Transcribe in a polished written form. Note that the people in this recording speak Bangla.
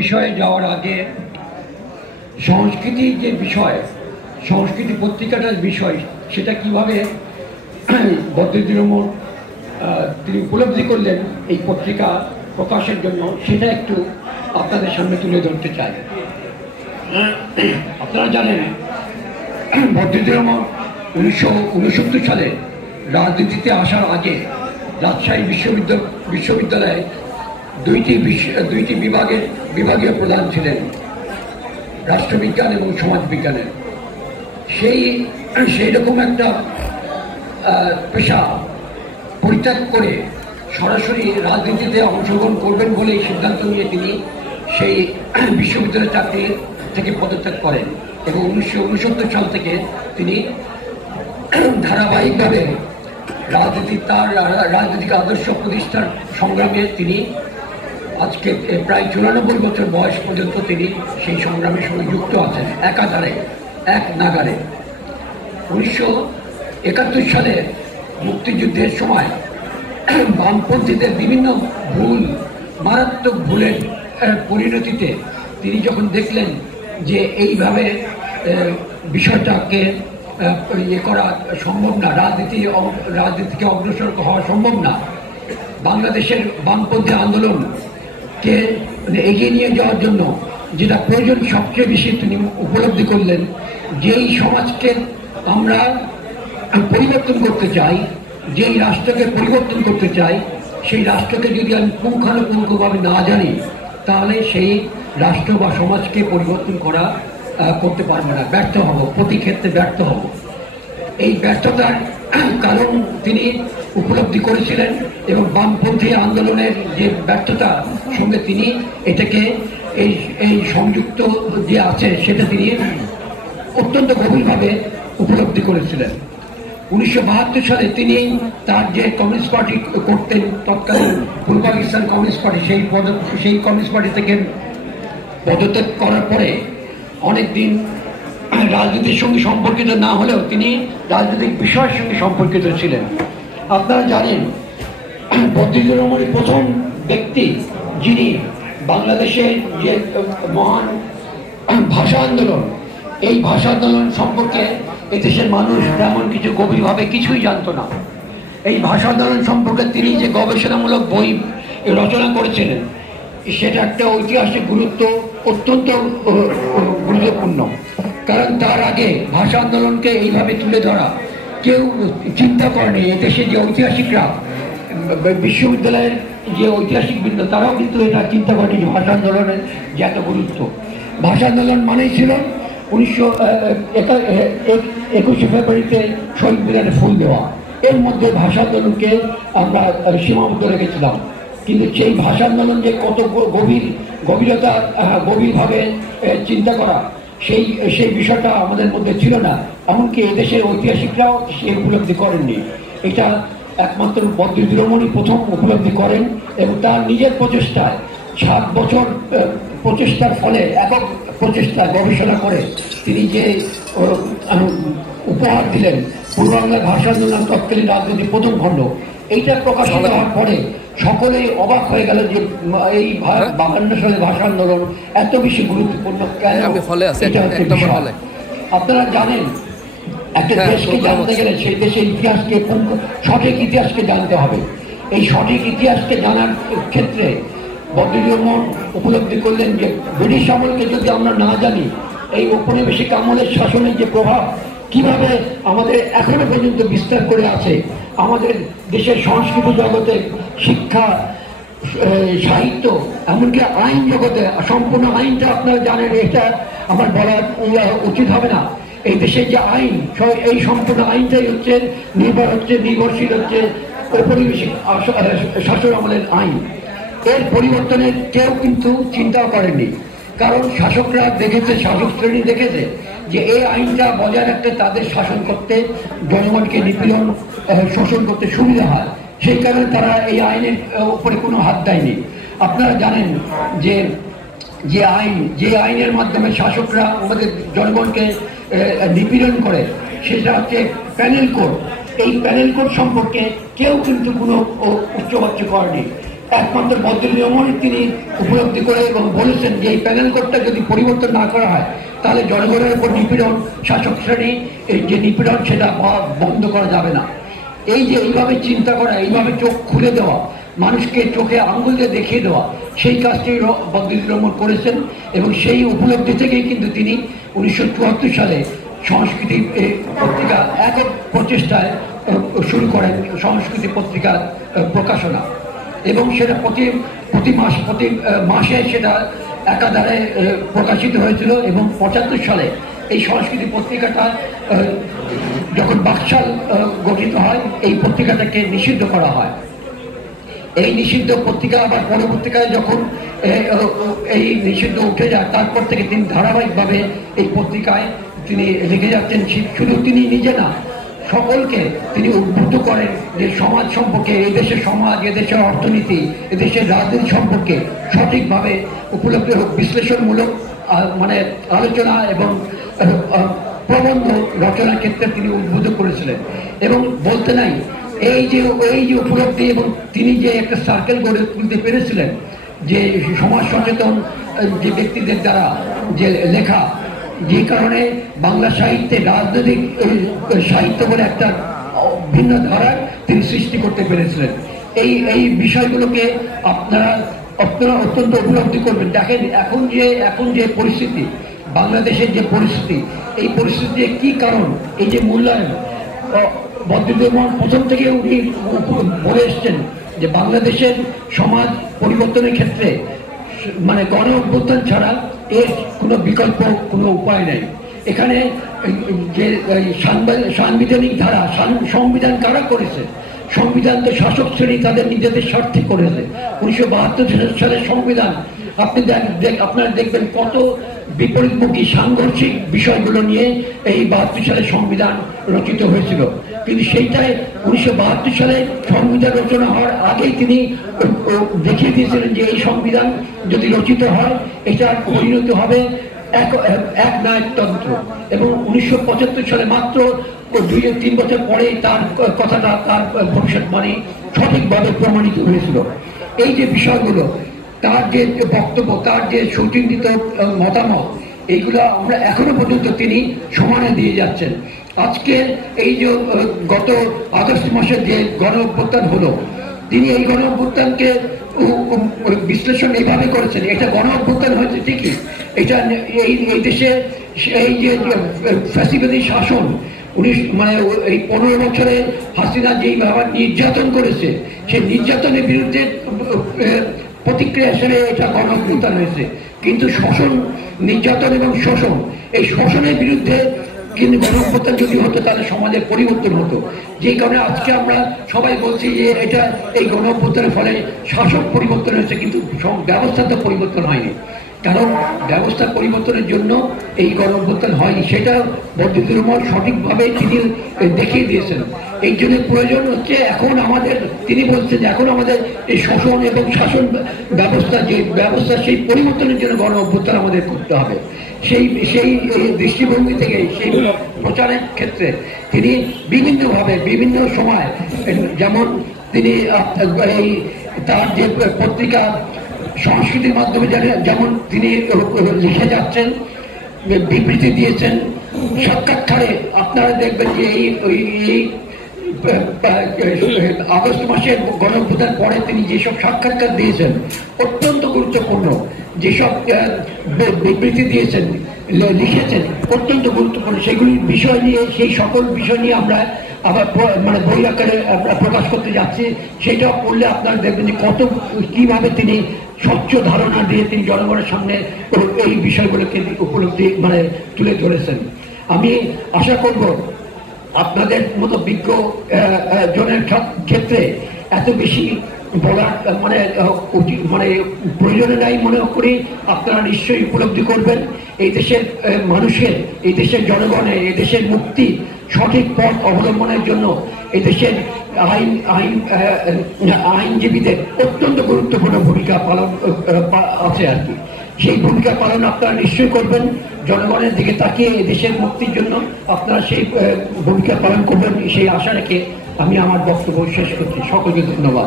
বিষয়ে যাওয়ার আগে সংস্কৃতির যে বিষয়, সংস্কৃতি পত্রিকাটার বিষয়, সেটা কিভাবে বদ্রীদিনমোর তিনি উপলব্ধি করলেন এই পত্রিকা প্রকাশের জন্য, সেটা একটু আপনাদের সামনে তুলে ধরতে চাই। আপনারা জানেন বদ্রীদিনমোর 1969 সালে রাজনীতিতে আসার আগে রাজশাহী বিশ্ববিদ্যালয়ে দুইটি বিভাগীয় প্রধান ছিলেন, রাষ্ট্রবিজ্ঞান এবং সমাজবিজ্ঞানের। সেই রকম একটা পেশা পরিত্যাগ করে সরাসরি রাজনীতিতে অংশগ্রহণ করবেন বলে সিদ্ধান্ত নিয়ে তিনি সেই বিশ্ববিদ্যালয়ের চাকরি থেকে পদত্যাগ করেন এবং 1969 সাল থেকে তিনি ধারাবাহিকভাবে তার রাজনৈতিক আদর্শ প্রতিষ্ঠার সংগ্রামে তিনি আজকে প্রায় 94 বছর বয়স পর্যন্ত তিনি সেই সংগ্রামের সঙ্গে যুক্ত আছেন একাধারে, এক নাগারে। 1971 সালে মুক্তিযুদ্ধের সময় বামপন্থীদের বিভিন্ন মারাত্মক ভুলের পরিণতিতে তিনি যখন দেখলেন যে এইভাবে বিষয়টাকে করা সম্ভব না, রাজনীতিকে অগ্রসর হওয়া সম্ভব না, বাংলাদেশের বামপন্থী আন্দোলনকে এগিয়ে নিয়ে যাওয়ার জন্য যেটা প্রয়োজন সবচেয়ে বেশি তিনি উপলব্ধি করলেন, যেই সমাজকে আমরা পরিবর্তন করতে চাই, যেই রাষ্ট্রকে পরিবর্তন করতে চাই, সেই রাষ্ট্রকে যদি আমি পুঙ্খানুপুঙ্খভাবে না জানি তাহলে সেই রাষ্ট্র বা সমাজকে পরিবর্তন করতে পারবো না, ব্যর্থ হব, প্রতি ক্ষেত্রে ব্যর্থ হব। এই ব্যর্থতার কারণ তিনি উপলব্ধি করেছিলেন এবং বামপন্থী আন্দোলনের যে ব্যর্থতার সঙ্গে তিনি এটাকে এই সংযুক্ত যে আছে সেটা তিনি অত্যন্ত গভীরভাবে উপলব্ধি করেছিলেন। 1972 সালে তিনি তার যে কমিউনিস্ট পার্টি করতেন তৎকালীন পূর্ব পাকিস্তান কমিউনিস্ট পার্টি, সেই কমিউনিস্ট পার্টি থেকে পদত্যাগ করার পরে অনেকদিন রাজনীতির সঙ্গে সম্পর্কিত না হলেও তিনি রাজনৈতিক বিষয়ের সঙ্গে সম্পর্কিত ছিলেন। আপনারা জানেন বদ্রীদিনমোর প্রথম ব্যক্তি যিনি বাংলাদেশের যে মহান ভাষা আন্দোলন, এই ভাষা আন্দোলন সম্পর্কে এদেশের মানুষ তেমন কিছু গভীরভাবে কিছুই জানতো না। এই ভাষা আন্দোলন সম্পর্কে তিনি যে গবেষণামূলক বই রচনা করেছিলেন সেটা একটা ঐতিহাসিক গুরুত্ব, অত্যন্ত গুরুত্বপূর্ণ। কারণ তার আগে ভাষা আন্দোলনকে এইভাবে তুলে ধরা কেউ চিন্তা করেনি। এদেশে যে ঐতিহাসিকরা, বিশ্ববিদ্যালয়ের যে ঐতিহাসিক বৃন্দ, তারাও কিন্তু এটা চিন্তা করেনি যে ভাষা আন্দোলনের যে এত গুরুত্ব। ভাষা আন্দোলন মানেই ছিল 21শে ফেব্রুয়ারিতে শহীদ মিনারে ফুল দেওয়া। এর মধ্যে ভাষা আন্দোলনকে আমরা সীমাবদ্ধ রেখেছিলাম, কিন্তু সেই ভাষা আন্দোলন যে কত গভীরভাবে চিন্তা করা, সেই বিষয়টা আমাদের মধ্যে ছিল না। এমনকি এদেশের ঐতিহাসিকরাও সে উপলব্ধি করেননি। এটা একমাত্র বদ্রীদিনমোরই প্রথম উপলব্ধি করেন এবং তার নিজের প্রচেষ্টায় 7 বছর প্রচেষ্টার ফলে, একক প্রচেষ্টা গবেষণা করে তিনি যে উপহার দিলেন পূর্ব বাংলার ভাষা আন্দোলন তৎকালীন রাজনীতির প্রথম খণ্ড, এইটা প্রকাশিত হওয়ার পরে সকলেই অবাক হয়ে গেল যে এই 52 সালের ভাষা আন্দোলন এত বেশি গুরুত্বপূর্ণ কেন। আপনারা জানেন একটা দেশকে জানতে গেলে সেই দেশের ইতিহাসকে, সঠিক ইতিহাসকে জানতে হবে। এই সঠিক ইতিহাসকে জানার ক্ষেত্রে বদ্রীদিনমোর উপলব্ধি করলেন যে ব্রিটিশ আমলকে যদি আমরা না জানি, এই ঔপনিবেশিক আমলের শাসনের যে প্রভাব কিভাবে আমাদের এখনো পর্যন্ত বিস্তার করে আছে, আমাদের দেশের সংস্কৃতি জগতে, শিক্ষা, সাহিত্য, এমনকি আইন জগতে, সম্পূর্ণ আইনটা আপনারা জানেন, এটা আমার বলা উচিত হবে না। এই দেশের যে আইন, এই সম্পূর্ণ আইনটাই নির্ভরশীল হচ্ছে ঔপনিবেশিক শাসন আমলের আইন। এর পরিবর্তনে কেউ কিন্তু চিন্তাও করেনি, কারণ শাসকরা দেখেছে, শাসক শ্রেণী দেখেছে যে এই আইনটা বজায় রাখতে তাদের শাসন করতে, জনগণকে নিপীড়ন, শোষণ করতে সুবিধা হয়। সেই কারণে তারা এই আইনের উপরে কোনো হাত দেয়নি। আপনারা জানেন যে আইনের মাধ্যমে শাসকরা আমাদের জনগণকে নিপীড়ন করে, সেটা হচ্ছে প্যানেল কোড। এই প্যানেল কোড সম্পর্কে কেউ কিন্তু কোনো উচ্চবাচ্য করেনি। একমাত্র বদরুল ওমরই তিনি উপলব্ধি করে এবং বলেছেন যে এই প্যানেল কোডটা যদি পরিবর্তন না করা হয় তাহলে জনগণের উপর নিপীড়ন, শাসক শ্রেণী এই যে নিপীড়ন সেটা বন্ধ করা যাবে না। এই যে এইভাবে চিন্তা করা, এইভাবে চোখ খুলে দেওয়া, মানুষকে চোখে আঙ্গুল দিয়ে দেখিয়ে দেওয়া, সেই কাজটি বদরুল ওমর করেছেন এবং সেই উপলব্ধি থেকেই কিন্তু তিনি 1974 সালে সংস্কৃতি পত্রিকা একক প্রচেষ্টায় শুরু করেন সংস্কৃতি পত্রিকার প্রকাশনা এবং সেটা প্রতি মাসে সেটা একাধারে প্রকাশিত হয়েছিল এবং 75 সালে এই সংস্কৃতি পত্রিকাটা যখন বাকশাল গঠিত হয় এই পত্রিকাটাকে নিষিদ্ধ করা হয়। এই নিষিদ্ধ পত্রিকা আবার পরবর্তীকালে যখন এই নিষিদ্ধ উঠে যায় তারপর থেকে তিনি ধারাবাহিকভাবে এই পত্রিকায় তিনি লিখে যাচ্ছেন। শুধু তিনি নিজে না, সকলকে তিনি উদ্বুদ্ধ করেন যে সমাজ সম্পর্কে, এদেশের সমাজ, এদেশের অর্থনীতি, এদেশের রাজনীতি সম্পর্কে সঠিকভাবে উপলব্ধি বিশ্লেষণমূলক মানে আলোচনা এবং প্রবন্ধ রচনার ক্ষেত্রে তিনি উদ্বুদ্ধ করেছিলেন। এবং বলতে নাই এই যে উপলব্ধি এবং তিনি যে একটা সার্কেল গড়ে তুলতে পেরেছিলেন যে সমাজ সচেতন যে ব্যক্তিদের দ্বারা যে লেখা, যে কারণে বাংলা সাহিত্যে রাজনৈতিক সাহিত্য বলে একটা ভিন্ন ধারার তিনি সৃষ্টি করতে পেরেছিলেন। এই বিষয়গুলোকে আপনারা অত্যন্ত উপলব্ধি করবেন। দেখেন এখন যে পরিস্থিতি, বাংলাদেশের যে পরিস্থিতি, এই পরিস্থিতিতে কি কারণ, এই যে মূল্যায়ন, বদরুল ওমর প্রথম থেকে উনি বলে এসছেন যে বাংলাদেশের সমাজ পরিবর্তনের ক্ষেত্রে মানে গণ অভ্যুত্থান ছাড়া এর কোনো বিকল্প কোনো উপায় নেই। এখানে যে সাংবিধানিক ধারা, সংবিধান কারা করেছে? সংবিধান তো শাসক শ্রেণী তাদের নিজেদের স্বার্থে করেছে। 1972 সালের সংবিধান আপনারা দেখবেন কত বিপরীতমুখী সাংঘর্ষিক বিষয়গুলো নিয়ে এই 72 সালের সংবিধান রচিত হয়েছিল। কিন্তু সেইটাই 1972 সালে সংবিধান রচনা হওয়ার আগেই তিনি দেখিয়ে দিয়েছিলেন যে এই সংবিধান যদি রচিত হয় এটা পরিণত হবে এক নায়কতন্ত্র। এবং 1975 সালে মাত্র 2-3 বছর পরেই তার কথাটা, তার ভবিষ্যৎবাণী সঠিকভাবে প্রমাণিত হয়েছিল। এই যে বিষয়গুলো, তার যে বক্তব্য, তার যে সুচিন্তিত মতামত, এইগুলো আমরা এখনো পর্যন্ত তিনি সমানে দিয়ে যাচ্ছেন। আজকে এই যে গত আগস্ট মাসে যে গণ অভ্যুত্থান হলো, তিনি এই গণ অভ্যুত্থানকে বিশ্লেষণ এইভাবে করেছেন, এটা গণ অভ্যুত্থান হয়েছে ঠিকই, এটা এই দেশে এই যে ফ্যাসিবাদী শাসন মানে এই 15 বছরে হাসিনা যেইভাবে নির্যাতন করেছে, সেই নির্যাতনের বিরুদ্ধে প্রতিক্রিয়া হিসেবে এটা গণ অভ্যুত্থান হয়েছে। কিন্তু শোষণ, নির্যাতন এবং শোষণ, এই শোষণের বিরুদ্ধে কিন্তু গণ অভ্যুত্থান যদি হতো তাহলে সমাজের পরিবর্তন হতো। যেই কারণে আজকে আমরা সবাই বলছি যে এটা এই গণ অভ্যুত্থানের ফলে শাসক পরিবর্তন হয়েছে, কিন্তু ব্যবস্থা তো পরিবর্তন হয়নি। কারণ ব্যবস্থা পরিবর্তনের জন্য এই গণ অভ্যুত্থান হয়নি, সেটা বদরুল ওমর সঠিকভাবে তিনি দেখিয়ে দিয়েছেন। এই জন্য প্রয়োজন হচ্ছে এখন আমাদের, তিনি বলছেন যে এখন আমাদের এই শোষণ এবং শাসন ব্যবস্থা, যে ব্যবস্থা, সেই পরিবর্তনের জন্য গণ অভ্যুত্থান আমাদের করতে হবে। সেই দৃষ্টিভঙ্গি থেকে সেই প্রচারের ক্ষেত্রে তিনি বিভিন্নভাবে বিভিন্ন সময়, যেমন তিনি এই তার যে পত্রিকা সংস্কৃতির মাধ্যমে যেমন তিনি লিখে যাচ্ছেন, বিবৃতি দিয়েছেন, সাক্ষাৎকারে আপনারা দেখবেন যে এই আগস্ট মাসের গণ অভ্যুত্থান পরে তিনি যেসব সাক্ষাৎকার দিয়েছেন অত্যন্ত গুরুত্বপূর্ণ, যেসব বিবৃতি দিয়েছেন, লিখেছেন অত্যন্ত গুরুত্বপূর্ণ, সেগুলির বিষয় নিয়ে, সেই সকল বিষয় নিয়ে আমরা আবার মানে বই আকারে আমরা প্রকাশ করতে যাচ্ছি। সেটা পড়লে আপনারা দেখবেন যে কিভাবে তিনি স্বচ্ছ ধারণা দিয়ে তিনি জনগণের সামনে এই বিষয়গুলোকে উপলব্ধি মানে তুলে ধরেছেন। আমি আশা করব আপনাদের মতো বিজ্ঞ জনের ক্ষেত্রে এত বেশি বলার মানে প্রয়োজনে নাই মনে করি। আপনারা নিশ্চয়ই উপলব্ধি করবেন এই দেশের মানুষের, এই দেশের জনগণের, এই দেশের মুক্তি সঠিক পথ অবলম্বনের জন্য এই দেশের আইনজীবীদের অত্যন্ত গুরুত্বপূর্ণ ভূমিকা পালন আছে আর কি। সেই ভূমিকা পালন আপনারা নিশ্চয়ই করবেন। জনগণের দিকে তাকিয়ে এই দেশের মুক্তির জন্য আপনারা সেই ভূমিকা পালন করবেন, সেই আশা রেখে আমি আমার বক্তব্য শেষ করছি। সকলকে ধন্যবাদ।